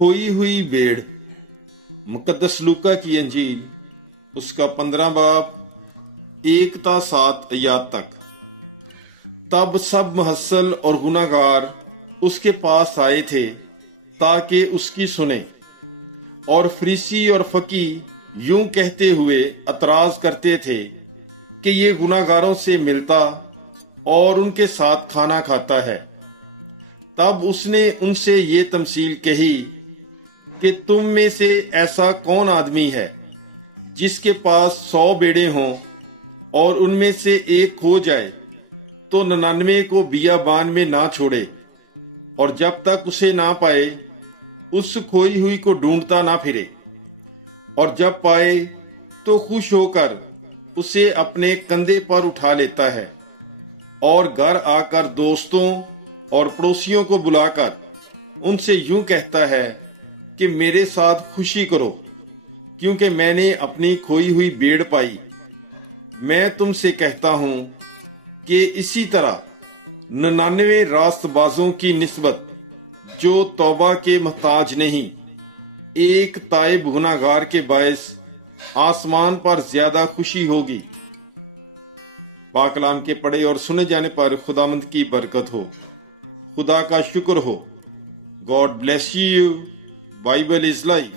खोई हुई भेड़। मुकद्दस लूका की अंजील उसका 15 बाब 1 ता 7 आयत तक। तब सब मुहस्सल और गुनाहगार उसके पास आए थे ताकि उसकी सुने, और फरीसी और फकी यूं कहते हुए एतराज करते थे कि ये गुनाहगारों से मिलता और उनके साथ खाना खाता है। तब उसने उनसे ये तमसील कही कि तुम में से ऐसा कौन आदमी है जिसके पास 100 भेड़ें हों और उनमें से एक खो जाए तो 99 को बियाबान में ना छोड़े, और जब तक उसे ना पाए उस खोई हुई को ढूंढता ना फिरे, और जब पाए तो खुश होकर उसे अपने कंधे पर उठा लेता है, और घर आकर दोस्तों और पड़ोसियों को बुलाकर उनसे यूं कहता है कि मेरे साथ खुशी करो, क्योंकि मैंने अपनी खोई हुई भेड़ पाई। मैं तुमसे कहता हूं कि इसी तरह 99 रास्तबाजों की निस्बत जो तौबा के मोहताज नहीं, एक ताइब गुनाहगार के बायस आसमान पर ज्यादा खुशी होगी। पाक कलाम के पढ़े और सुने जाने पर खुदावंद की बरकत हो, खुदा का शुक्र हो। God bless you. Bible is life.